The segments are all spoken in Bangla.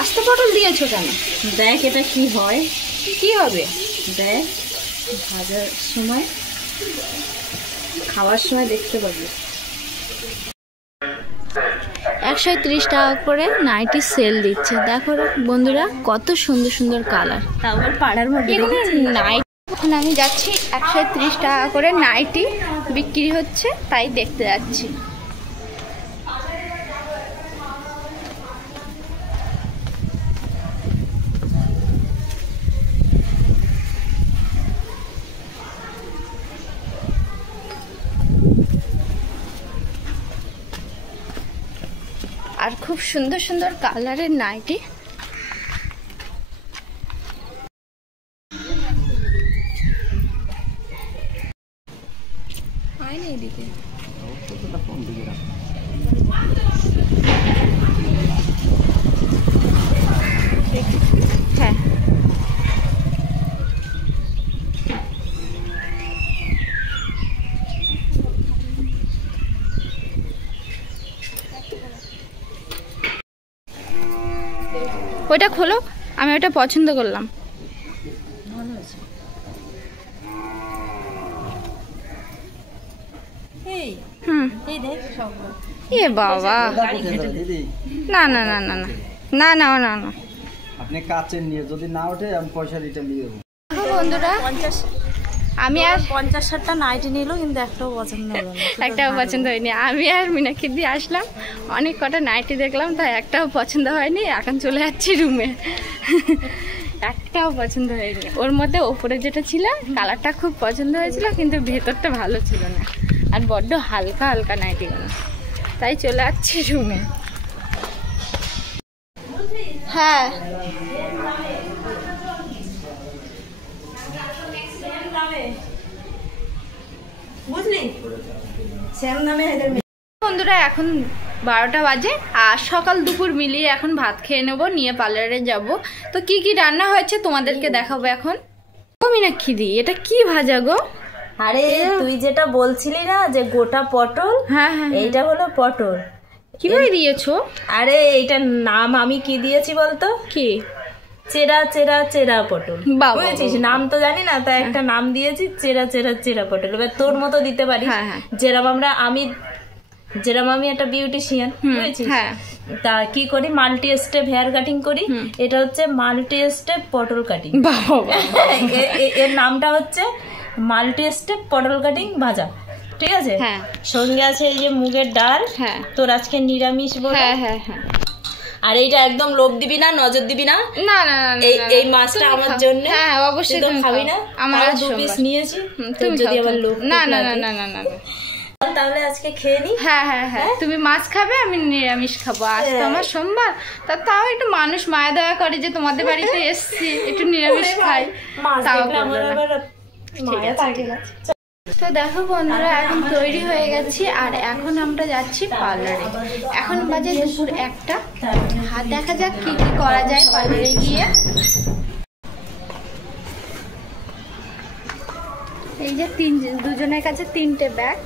আস্ত পটল দিয়েছো কেন? দেখ এটা কি হয়, কি হবে দেখ ভাজার সময়, খাওয়ার সময় দেখতে পাবি। 130 টাকা করে নাইটি সেল দিচ্ছে। দেখো বন্ধুরা কত সুন্দর সুন্দর কালার। তারপর পাড়ার মধ্যে নাইটি এখন আমি যাচ্ছি, 130 টাকা করে নাইটি বিক্রি হচ্ছে, তাই দেখতে যাচ্ছি। আর খুব সুন্দর সুন্দর কালারের নাইটি। এদিকে হ্যাঁ, ওইটা খোলো, আমি ওটা পছন্দ করলাম। এ বাবা, না না না না না না না না না, আপনি কাচের নিয়ে যদি না ওঠে আমি পয়সা রিটার্ন দিয়ে দেবো। বন্ধুরা আমি আর 50-60টা নাইটি নিল, কিন্তু একটাও পছন্দ হলো না, একটাও পছন্দ হয়নি। আমি আর মিনাক্ষী দিয়ে আসলাম, অনেক কটা নাইটি দেখলাম, তাই একটাও পছন্দ হয়নি। এখন চলে যাচ্ছি রুমে, একটাও পছন্দ হয়নি। ওর মধ্যে ওপরে যেটা ছিল কালারটা খুব পছন্দ হয়েছিল, কিন্তু ভেতরটা ভালো ছিল না, আর বড্ড হালকা হালকা নাইটিগুলো, তাই চলে যাচ্ছি রুমে। হ্যাঁ বন্ধুরা, এখন 12টা বাজে, আর সকাল দুপুর মিলিয়ে এখন ভাত খেয়ে নেবো, নিয়ে পার্লারে যাব। তো কি কি রান্না হয়েছে তোমাদেরকে দেখাবো এখন। ও মিনাক্ষী দি, এটা কি ভাজা গো? আরে তুই যেটা বলছিলি না যে গোটা পটল, হ্যাঁ হ্যাঁ, এইটা হলো পটল। কিভাবে দিয়েছো? আরে এইটার নাম আমি কি দিয়েছি বলতো? কি? চেরা চেরা চেরা পটল, বুঝেছিস? নাম তো জানি না, তাই একটা নাম দিয়েছি চেরা চেরা চেরা পটল। এবার তোর মতো দিতে পারিস, যেরকম আমি একটা বিউটিশিয়ান, বুঝেছিস? তা কি করি, মাল্টি স্টেপ হেয়ার কাটিং করি। এটা হচ্ছে মাল্টি স্টেপ পটল কাটিং। এর নামটা হচ্ছে মাল্টি স্টেপ পটল কাটিং ভাজা, ঠিক আছে? সঙ্গে আছে এই যে মুগের ডাল, তোর আজকে নিরামিষ বলে। আর এইটা একদম লোভ দিবি না, নজর দিবি না। না না, এই মাছটা আমার জন্য। হ্যাঁ অবশ্যই, তুই খাবি না? আমার 2 পিস নিয়েছি, তুই যদি আবার লোভ না না না না না না, তাহলে আজকে খেয়ে নি। হ্যাঁ হ্যাঁ হ্যাঁ, তুমি মাছ খাবে, আমি নিরামিষ খাবো। আজ তো আমার সোমবার, তাও একটু মানুষ মায়া দয়া করে যে তোমাদের বাড়িতে এসছি, একটু নিরামিষ খাই। তো দেখো বন্ধুরা, এখন তৈরি হয়ে গেছি, আর এখন আমরা যাচ্ছি পার্লারে। এখন বাজে দুপুর 1টা। হাত দেখা যাক কি কি করা যায় পার্লারে গিয়ে। এই যে দুজনের কাছে 3টে ব্যাগ।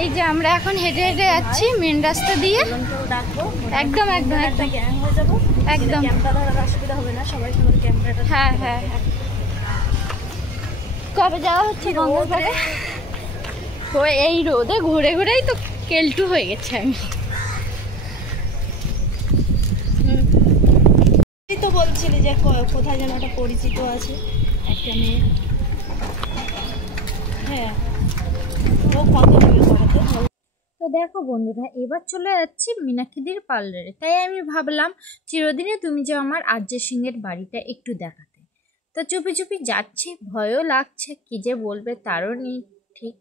এই যে আমরা এখন হেঁটে হেঁটে যাচ্ছি মেন রাস্তা দিয়ে, একদম একদম একদম একদম। হ্যাঁ হ্যাঁ, কবে যাওয়া হচ্ছে গঙ্গাপাড়ে? এই রোদে ঘুরে ঘুরেই তো কেলটু হয়ে গেছে আমি। তো বলছিলি যে কোথায় যেন একটা পরিচিত আছে একটা মেয়ে। হ্যাঁ, ও কত তো দেখো বন্ধুরা, এবার চলে যাচ্ছি মিনাক্ষীদির পার্লারে। তাই আমি ভাবলাম চিরদিনে তুমি যে আমার আর্য সিংয়ের বাড়িটা একটু দেখাতে। তো চুপি চুপি যাচ্ছি, ভয়ও লাগছে, কি যে বলবে তারও নেই ঠিক।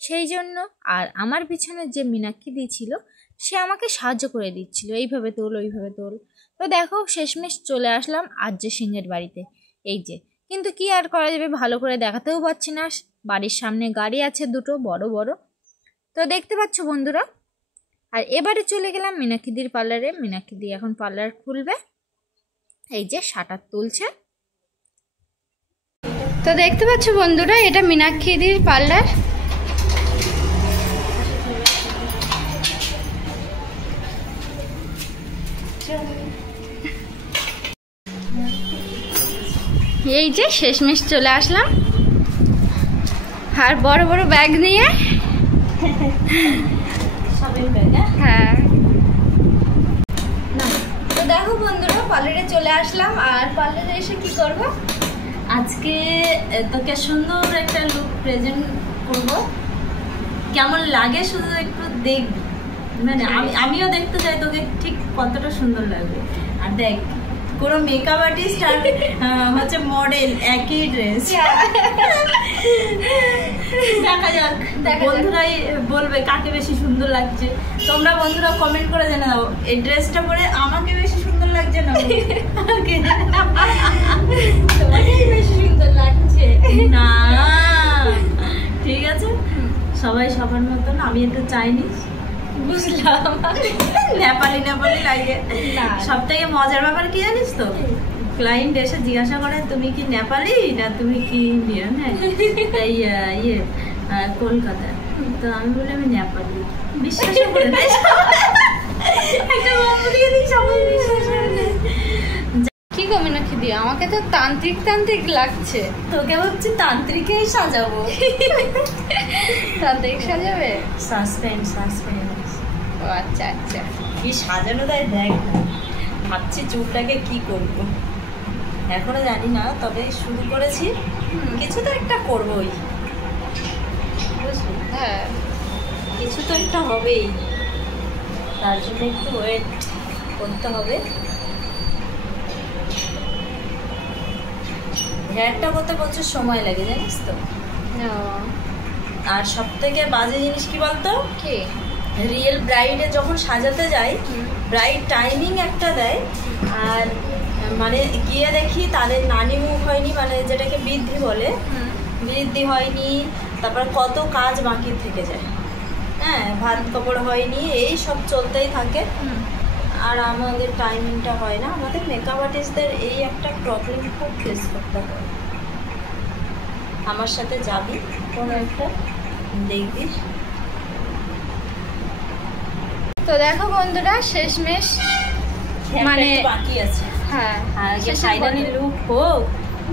সেই জন্য আর আমার পিছনে যে মীনাক্ষী ছিল সে আমাকে সাহায্য করে দিচ্ছিল, এইভাবে তোল ওইভাবে তোল। তো দেখো শেষমেশ চলে আসলাম আর্য সিংহের বাড়িতে। এই যে, কিন্তু কি আর করা যাবে, ভালো করে দেখাতেও পারছি না। বাড়ির সামনে গাড়ি আছে দুটো বড় বড়, তো দেখতে পাচ্ছ বন্ধুরা, আর এবারে চলে গেলাম মীনাক্ষীদির পার্লারে। মীনাক্ষীদি এখন পার্লার খুলবে, এই যে শাটার তুলছে। তো দেখতে পাচ্ছ বন্ধুরা, এটা মীনাক্ষীদির পার্লার। এই যে শেষমেশ চলে আসলাম, আর বড় বড় ব্যাগ নিয়ে। হ্যাঁ, তো দেখো বন্ধুরা, পার্লারে চলে আসলাম। আর পার্লারে এসে কি করব, আজকে তোকে সুন্দর একটা লুক প্রেজেন্ট করব। কেমন লাগে শুধু একটু দেখবি, মানে আমিও দেখতে চাই তোকে ঠিক কতটা সুন্দর লাগবে। আর দেখ, কোনো মেকআপ আর্টিস্ট আর হচ্ছে মডেল একই ড্রেস, দেখা যাক বন্ধুরাই বলবে কাকে বেশি সুন্দর লাগছে। তোমরা বন্ধুরা কমেন্ট করে জেনে দাও, এই ড্রেসটা পরে আমাকে বেশি সুন্দর লাগছে না তোমাকেই বেশি সুন্দর লাগছে না? ঠিক আছে, সবাই সবার মতন, আমি একটু চাইনিজ, বুঝলাম, নেপালি নেপালি লাগে। সব থেকে মজার ব্যাপার কি জানিস তো, ক্লায়েন্ট এসে জিজ্ঞাসা করে তুমি কি নেপালি না তুমি কি ইন্ডিয়ান। হ্যাঁ, ইয়ে কলকাতার। তো আমি বলি আমি নেপালি, বিশ্বাস করে নেয়। কি গো মীনাক্ষীদি, আমাকে তো তান্ত্রিক তান্ত্রিক লাগছে। তোকে ভাবছি তান্ত্রিকেই সাজাবো। তান্ত্রিক সাজাবে? Suspense suspense. ও আচ্ছা আচ্ছা, কি সাজানো দেয় দেখ না। ভাবছি চুলটাকে কি করব, এখনো জানি না, তবে শুরু করেছি, কিছু তো একটা করবোই, বুঝলি? হ্যাঁ, কিছু তো একটা হবেই, তার জন্য একটু ওয়েট করতে হবে। হেয়ারটা করতে প্রচুর সময় লাগে জানিস তো। আর সব থেকে বাজে জিনিস কি বলতো, কি রিয়েল ব্রাইডে যখন সাজাতে যাই, ব্রাইড টাইমিং একটা দেয়, আর মানে গিয়ে দেখি তাদের নানি মুখ হয়নি, মানে যেটাকে বৃদ্ধি বলে, বৃদ্ধি হয়নি, তারপর কত কাজ বাকি থেকে যায়। হ্যাঁ, ভাত কাপড় হয়নি, এই সব চলতেই থাকে, আর আমাদের টাইমিংটা হয় না। আমাদের মেকআপ আর্টিস্টদের এই একটা প্রবলেম খুব ফেস করতে হয়। আমার সাথে যাবি কোনো একটা, দেখবি। তো দেখো বন্ধুরা, শেষমেশ মানে বাকি আছে। হ্যাঁ, আগে ফাইনালি লুক হোক,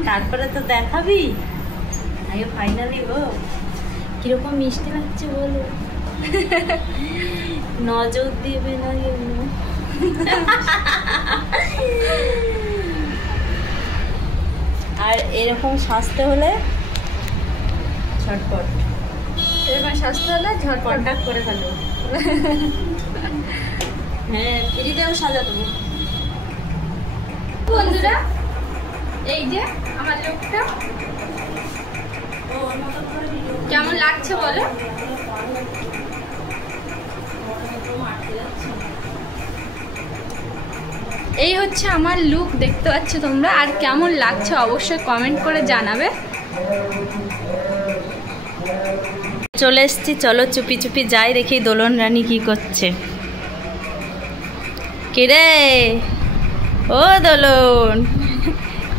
তারপরে তো দেখাবি। আগে ফাইনালি হোক। কিরকম মিষ্টি লাগছে বলো, নজর দেবে না কেন? আর এরকম সাজতে হলে ঝটপট, এরকম সাজতে হলে ঝটপট কন্ট্যাক্ট করে ফেলো। হ্যাঁ, ফ্রিতেও সাজা দেবো। বন্ধুরা, এই যে আমার লুকটা কেমন লাগছে বলো। এই হচ্ছে আমার লুক, দেখতে পাচ্ছ তোমরা। আর কেমন লাগছে অবশ্যই কমেন্ট করে জানাবে। চলে এসছি, চলো চুপি চুপি যাই, দেখি দোলন রানী কি করছে। কিরে ও দোলন,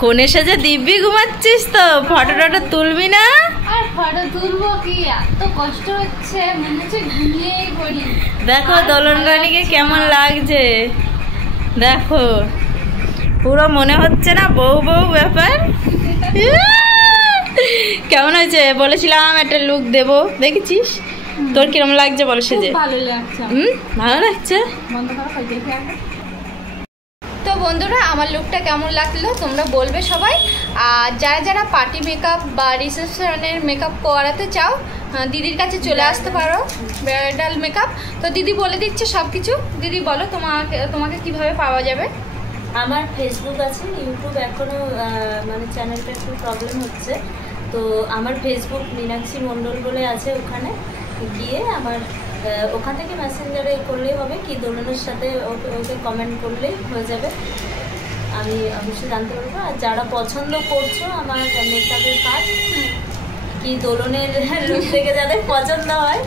কোণে সেজে দিব্যি ঘুমাচ্ছিস তো? ফটো টটো তুলবি না? আর ফটো তুলবো কি, এত কষ্ট হচ্ছে, মনে হচ্ছে ঘুমিয়েই পড়ি। দেখো দোলন রানীকে কেমন লাগছে, দেখো পুরো মনে হচ্ছে না বউ বউ ব্যাপার। কেমন হয়েছে? বলেছিলাম একটা লুক দেবো, দেখেছিস? তোর কিরম লাগছে বলো সেজে? ভালো লাগছে। ভালো লাগছে। তো বন্ধুরা, আমার লুকটা কেমন লাগলো তোমরা বলবে সবাই। আর যারা যারা পার্টি মেকআপ বা রিসেপশনের মেকআপ করাতে চাও, দিদির কাছে চলে আসতে পারো, ব্রাইডাল মেকআপ। তো দিদি বলে দিচ্ছে সব কিছু। দিদি বলো তোমাকে কিভাবে পাওয়া যাবে। আমার ফেসবুক আছে, ইউটিউব এখনও মানে চ্যানেলটা একটু প্রবলেম হচ্ছে। তো আমার ফেসবুক মীনাক্ষী মণ্ডল বলে আছে, ওখানে গিয়ে আমার ওখান থেকে মেসেঞ্জারে করলেই হবে, কি দোলনের সাথে ওকে কমেন্ট করলেই হয়ে যাবে, আমি অবশ্যই জানতে পারবো। আর যারা পছন্দ করছো আমার মেকআপের কাজ, কি দোলনের লুক থেকে যাদের পছন্দ হয়,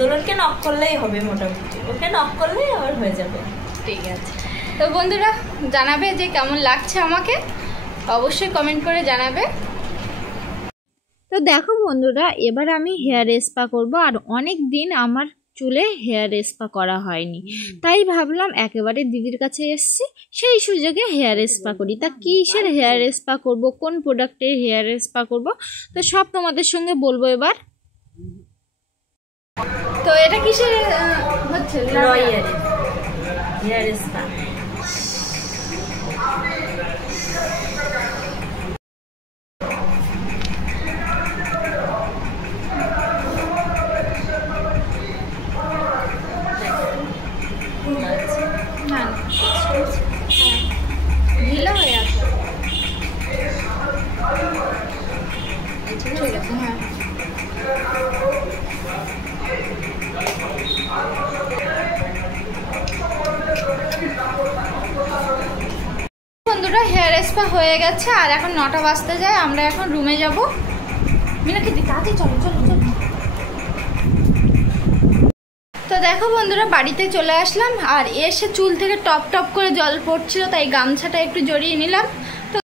দোলনকে নক করলেই হবে, মোটামুটি ওকে নক করলেই আবার হয়ে যাবে। ঠিক আছে, তো বন্ধুরা জানাবে যে কেমন লাগছে আমাকে, অবশ্যই কমেন্ট করে জানাবে। তো দেখো বন্ধুরা, এবার আমি হেয়ার স্পা করব। আর অনেক দিন আমার চুলে হেয়ার স্পা করা হয়নি, তাই ভাবলাম একেবারে দিদির কাছে এসেছি, সেই সুযোগে হেয়ার স্পা করি। তা কিসের হেয়ার স্পা করব, কোন প্রোডাক্টের হেয়ার স্পা করব, তো সব তোমাদের সঙ্গে বলবো এবার। তো এটা কিসের হচ্ছে? Royal hair spa. ঢিলা হয়ে আছে, ঠিক আছে। হ্যাঁ, বন্ধুরা হেয়ার স্পা হয়ে গেছে, আর এখন 9টা বাজতে যায়, আমরা এখন রুমে যাব। মিনাক্ষী তাড়াতাড়ি চলো চলো চলো। তো দেখো বন্ধুরা, বাড়িতে চলে আসলাম, আর এসে চুল থেকে টপ টপ করে জল পড়ছিল, তাই গামছাটা একটু জড়িয়ে নিলাম।